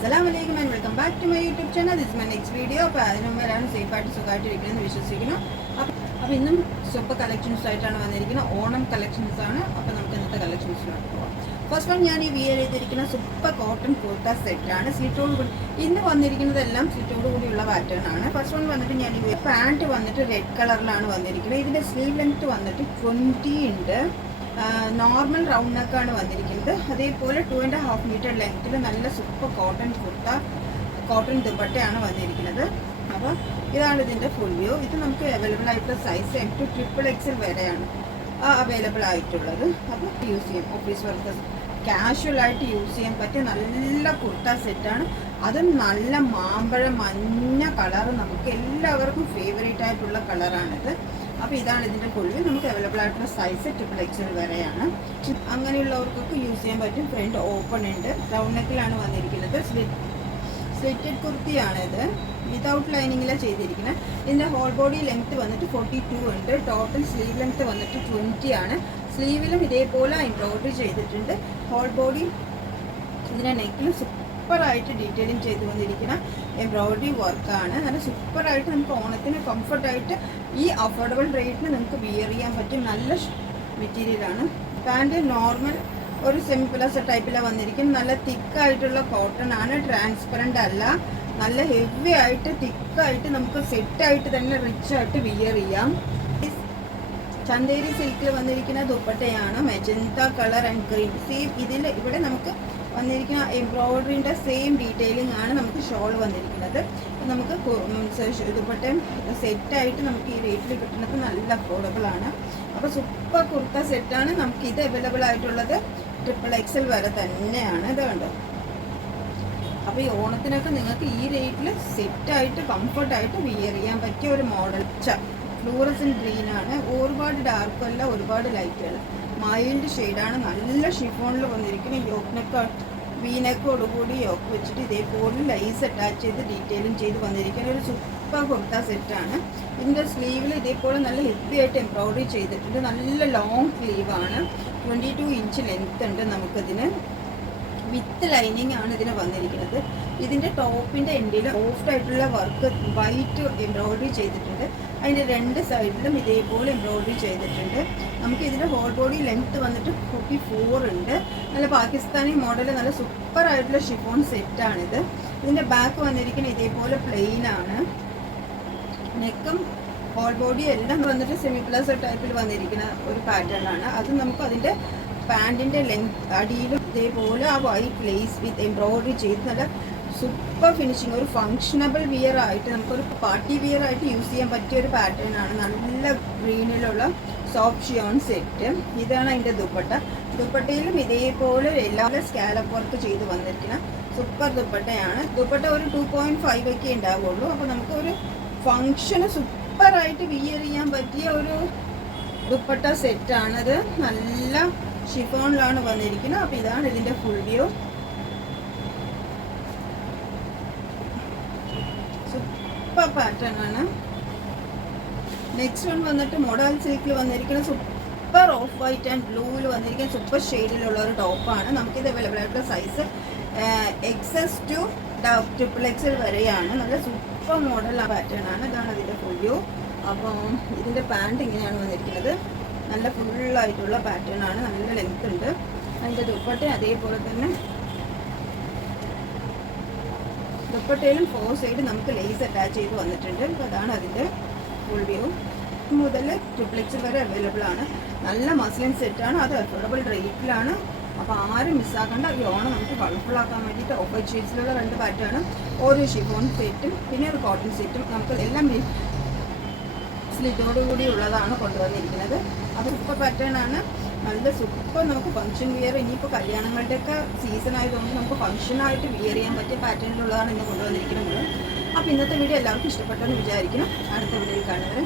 Assalamualaikum and welcome back to my YouTube channel. This is my next video. അപ്പോൾ അതിന് മുമ്പ് എല്ലാവരും സേഫായിട്ട് സുഖമായിട്ടിരിക്കണമെന്ന് വിശ്വസിക്കുന്നു. അപ്പോൾ ഇന്നും സൂപ്പർ കളക്ഷൻസ് ആയിട്ടാണ് വന്നിരിക്കുന്നത്. ഓണം കളക്ഷൻസ് ആണ്. അപ്പോൾ നമുക്ക് ഇന്നത്തെ കളക്ഷൻസിലോട്ട് പോകാം. ഫസ്റ്റ് വൺ ഞാൻ ഈ വിയർ ചെയ്തിരിക്കുന്ന സൂപ്പർ കോട്ടൺ കുർത്ത സെറ്റാണ്. സ്ലിറ്റോട് കൂടി ഇന്ന് വന്നിരിക്കുന്നതെല്ലാം സ്ലിറ്റോട് കൂടിയുള്ള പാറ്റേൺ ആണ്. ഫസ്റ്റ് വൺ വന്നിട്ട് ഞാൻ ഈ പാൻറ്റ് വന്നിട്ട് റെഡ് കളറിലാണ് വന്നിരിക്കുന്നത്. ഇതിൻ്റെ സ്ലീവ് ലെങ്ത് വന്നിട്ട് 20 ഉണ്ട്. നോർമൽ റൗണ്ട് നെക്കാണ് വന്നിരിക്കുന്നത്. അതേപോലെ 2.5 മീറ്റർ ലെങ്ത്തിൽ നല്ല സൂപ്പർ കോട്ടൺ കുർത്ത കോട്ടൺ ദുപ്പട്ടയാണ് വന്നിരിക്കുന്നത്. അപ്പോൾ ഇതാണ് ഇതിൻ്റെ ഫുൾ വ്യൂ. ഇത് നമുക്ക് അവൈലബിൾ ആയിട്ടുള്ള സൈസ് M to XXL വരെയാണ് അവൈലബിൾ ആയിട്ടുള്ളത്. അപ്പോൾ യൂസ് ചെയ്യാം, ഓഫീസ് വർക്കേഴ്സ് കാഷ്വലായിട്ട് യൂസ് ചെയ്യാൻ പറ്റിയ നല്ല കുർത്ത സെറ്റാണ്. അതും നല്ല മാമ്പഴ മഞ്ഞ കളറ്, നമുക്ക് എല്ലാവർക്കും ഫേവറേറ്റ് ആയിട്ടുള്ള കളറാണിത്. അപ്പോൾ ഇതാണ് ഇതിൻ്റെ ഫുൾ വ്യൂ. നമുക്ക് അവൈലബിൾ ആയിട്ടുള്ള സൈസ് XXL വരെയാണ്. അങ്ങനെയുള്ളവർക്കൊക്കെ യൂസ് ചെയ്യാൻ പറ്റും. ഫ്രണ്ട് ഓപ്പൺ ഉണ്ട്, റൗണ്ട് നെക്കിലാണ് വന്നിരിക്കുന്നത്. സ്ലിറ്റഡ് കുർത്തിയാണിത്, വിതൗട്ട് ലൈനിങ്ങിലാണ് ചെയ്തിരിക്കുന്നത്. ഇതിൻ്റെ ഹോൾ ബോഡി ലെങ്ത്ത് വന്നിട്ട് 42 ഉണ്ട്. ടോട്ടൽ സ്ലീവ് ലെങ്ത്ത് വന്നിട്ട് 20 ആണ്. സ്ലീവിലും ഇതേപോലെ എംബ്രോയിഡറി ചെയ്തിട്ടുണ്ട്. ഹോൾ ബോഡി ഇതിൻ്റെ നെക്കിൽ സൂപ്പറായിട്ട് ഡീറ്റെയിലിംഗ് ചെയ്ത് വന്നിരിക്കുന്ന എംബ്രോയിഡറി വർക്കാണ്. നല്ല സൂപ്പറായിട്ട് നമുക്ക് ഓണത്തിന് കംഫർട്ടായിട്ട് ഈ അഫോർഡബിൾ റേറ്റിന് നമുക്ക് വിയർ ചെയ്യാൻ പറ്റും നല്ല മെറ്റീരിയലാണ്. പാൻറ്റ് നോർമൽ ഒരു സെമി പ്ലസ് ടൈപ്പിലാണ് വന്നിരിക്കുന്നത്. നല്ല തിക്കായിട്ടുള്ള കോട്ടൺ ആണ്, ട്രാൻസ്പെറൻ്റ് അല്ല. നല്ല ഹെവി ആയിട്ട് തിക്കായിട്ട് നമുക്ക് സെറ്റായിട്ട് തന്നെ റിച്ച് ആയിട്ട് വിയർ ചെയ്യാം. ചന്തേരി സിൽക്കിൽ വന്നിരിക്കുന്ന ദുപ്പട്ടയാണ്. Magenta colour and green. Same ഇവിടെ നമുക്ക് വന്നിരിക്കുന്ന എംബ്രോയിഡറിൻ്റെ സെയിം ഡീറ്റെയിലിംഗ് ആണ് നമുക്ക് ഷോൾ വന്നിരിക്കുന്നത്. നമുക്ക് ദുപ്പട്ട സെറ്റായിട്ട് നമുക്ക് ഈ റേറ്റിൽ കിട്ടുന്നത് നല്ല അഫോർഡബിൾ ആണ്. അപ്പോൾ സൂപ്പർ കുർത്ത സെറ്റാണ്. നമുക്ക് ഇത് അവൈലബിൾ ആയിട്ടുള്ളത് XXL വരെ തന്നെയാണ്. ഇത് കണ്ടോ. അപ്പോൾ ഈ ഓണത്തിനൊക്കെ നിങ്ങൾക്ക് ഈ റേറ്റിൽ സെറ്റായിട്ട് കംഫർട്ടായിട്ട് വിയർ ചെയ്യാൻ പറ്റിയ ഒരു മോഡൽ. ഫ്ലൂറസൻ ഗ്രീൻ ആണ്. ഒരുപാട് ഡാർക്കും അല്ല, ഒരുപാട് ലൈറ്റ് അല്ല, മൈൽഡ് ഷെയ്ഡാണ്. നല്ല ഷിഫോണിൽ വന്നിരിക്കുന്ന യോക്ക് വീനെക്കോടുകൂടി യോക്ക് വെച്ചിട്ട് ഇതേപോലെ ലൈസ് അറ്റാച്ച് ചെയ്ത് ഡീറ്റെയിലിംഗ് ചെയ്ത് വന്നിരിക്കുന്ന ഒരു സൂപ്പർ കുർത്ത സെറ്റാണ്. ഇതിൻ്റെ സ്ലീവിൽ ഇതേപോലെ നല്ല ഹെവി ആയിട്ട് എംബ്രോയിഡറി ചെയ്തിട്ടുണ്ട്. നല്ല ലോങ് സ്ലീവാണ്, 22 ഇഞ്ച് ലെങ്ത് ഉണ്ട് നമുക്കിതിന്. വിത്ത് ലൈനിങ് ആണ് ഇതിന് വന്നിരിക്കുന്നത്. ഇതിൻ്റെ ടോപ്പിൻ്റെ എൻഡിൽ സോഫ്റ്റ് ആയിട്ടുള്ള വർക്ക് വൈറ്റ് എംബ്രോയിഡറി ചെയ്തിട്ടുണ്ട്. അതിൻ്റെ രണ്ട് സൈഡിലും ഇതേപോലെ എംബ്രോയിഡറി ചെയ്തിട്ടുണ്ട്. നമുക്ക് ഇതിൻ്റെ ഹോൾ ബോഡി ലെങ്ത്ത് വന്നിട്ട് 44 ഉണ്ട്. നല്ല പാകിസ്ഥാനി മോഡൽ, നല്ല സൂപ്പർ ആയിട്ടുള്ള ഷിഫോൺ സെറ്റാണിത്. ഇതിൻ്റെ ബാക്ക് വന്നിരിക്കുന്ന ഇതേപോലെ പ്ലെയിൻ ആണ്. നെക്കും ഹോൾ ബോഡി എല്ലാം വന്നിട്ട് സെമി പ്ലസ് ടൈപ്പിൽ വന്നിരിക്കുന്ന ഒരു പാറ്റേൺ ആണ്. അത് നമുക്ക് അതിൻ്റെ പാൻറ്റിൻ്റെ ലെങ്ത് അടിയിലും ഇതേപോലെ ആ വൈറ്റ് ലേസ് വിത്ത് എംബ്രോയിഡറി ചെയ്ത് നല്ല സൂപ്പർ ഫിനിഷിങ്, ഒരു ഫങ്ഷനബിൾ വിയർ ആയിട്ട് നമുക്കൊരു പാർട്ടി വിയർ ആയിട്ട് യൂസ് ചെയ്യാൻ പറ്റിയ ഒരു പാറ്റേൺ ആണ്. നല്ല ഗ്രീനിലുള്ള സോഫ്റ്റ് ഷിയോൺ സെറ്റ്. ഇതാണ് അതിൻ്റെ ദുപ്പട്ട. ദുപ്പട്ടയിലും ഇതേപോലെ എല്ലാവരും സ്കാലപ്പ് വർക്ക് ചെയ്ത് വന്നിരിക്കുന്ന സൂപ്പർ ദുപ്പട്ടയാണ്. ദുപ്പട്ട ഒരു 2.5 ഒക്കെ ഉണ്ടാവുള്ളൂ. അപ്പോൾ നമുക്കൊരു ഫങ്ഷന് സൂപ്പറായിട്ട് വിയർ ചെയ്യാൻ പറ്റിയ ഒരു ദുപ്പട്ട സെറ്റാണത്. നല്ല ഷിഫോണിലാണ് വന്നിരിക്കുന്നത്. അപ്പോൾ ഇതാണ് ഇതിൻ്റെ ഫുൾ വ്യൂ. സൂപ്പർ പാറ്റേൺ ആണ്. നെക്സ്റ്റ് വൺ വന്നിട്ട് മോഡൽ സിൽക്കിൽ വന്നിരിക്കുന്ന സൂപ്പർ ഓഫ് വൈറ്റ് ആൻഡ് ബ്ലൂവിൽ വന്നിരിക്കുന്ന സൂപ്പർ ഷെയ്ഡിലുള്ള ഒരു ടോപ്പാണ്. നമുക്കിത് അവൈലബിൾ ആയിട്ടുള്ള സൈസ് XS to XXL വരെയാണ്. നല്ല സൂപ്പർ മോഡൽ പാറ്റേൺ ആണ്. ഇതാണ് അതിൻ്റെ ഫുൾ വ്യൂ. അപ്പം ഇതിൻ്റെ പാൻറ്റ് ഇങ്ങനെയാണ് വന്നിരിക്കുന്നത്. നല്ല ഫുള്ളായിട്ടുള്ള പാറ്റേൺ ആണ്, നല്ല ലെങ്ത് ഉണ്ട്. അതിൻ്റെ ദുപ്പട്ട അതേപോലെ തന്നെ ദുപ്പട്ടയിലും 4 സൈഡ് നമുക്ക് ലേസ് അറ്റാച്ച് ചെയ്ത് വന്നിട്ടുണ്ട്. അപ്പോൾ അതാണ് അതിൻ്റെ ഫുൾ വ്യൂ. മുതൽ XXL വരെ അവൈലബിൾ ആണ്. നല്ല മസ്ലിൻ സെറ്റാണ്, അത് അഫോർഡബിൾ റേറ്റിലാണ്. അപ്പോൾ ആരും മിസ്സാക്കേണ്ട. ഈ ഓണം നമുക്ക് കളർഫുള്ളാക്കാൻ വേണ്ടിയിട്ട് ഓഫ് വൈറ്റ് ഷെയ്ഡ്സിലുള്ള 2 പാറ്റേൺ, ഓരോ ഷിഫോൺ സെറ്റും പിന്നെ ഒരു കോട്ടൺ സെറ്റും നമുക്ക് എല്ലാം സ്ലിറ്റോടുകൂടി ഉള്ളതാണ് കൊണ്ടുവന്നിരിക്കുന്നത്. അത് സൂപ്പർ പാറ്റേൺ ആണ്. നല്ല സൂപ്പർ നമുക്ക് ഫംഗ്ഷൻ വിയർ, ഇനിയിപ്പോൾ കല്യാണങ്ങളുടെയൊക്കെ സീസൺ ആയതുകൊണ്ട് നമുക്ക് ഫംഗ്ഷനായിട്ട് വിയർ ചെയ്യാൻ പറ്റിയ പാറ്റേണിലുള്ളതാണ് ഇന്ന് കൊണ്ടുവന്നിരിക്കുന്നത്. അപ്പോൾ ഇന്നത്തെ വീഡിയോ എല്ലാവർക്കും ഇഷ്ടപ്പെട്ടെന്ന് വിചാരിക്കണം. അടുത്ത വീഡിയോയിൽ കാണുന്നത്.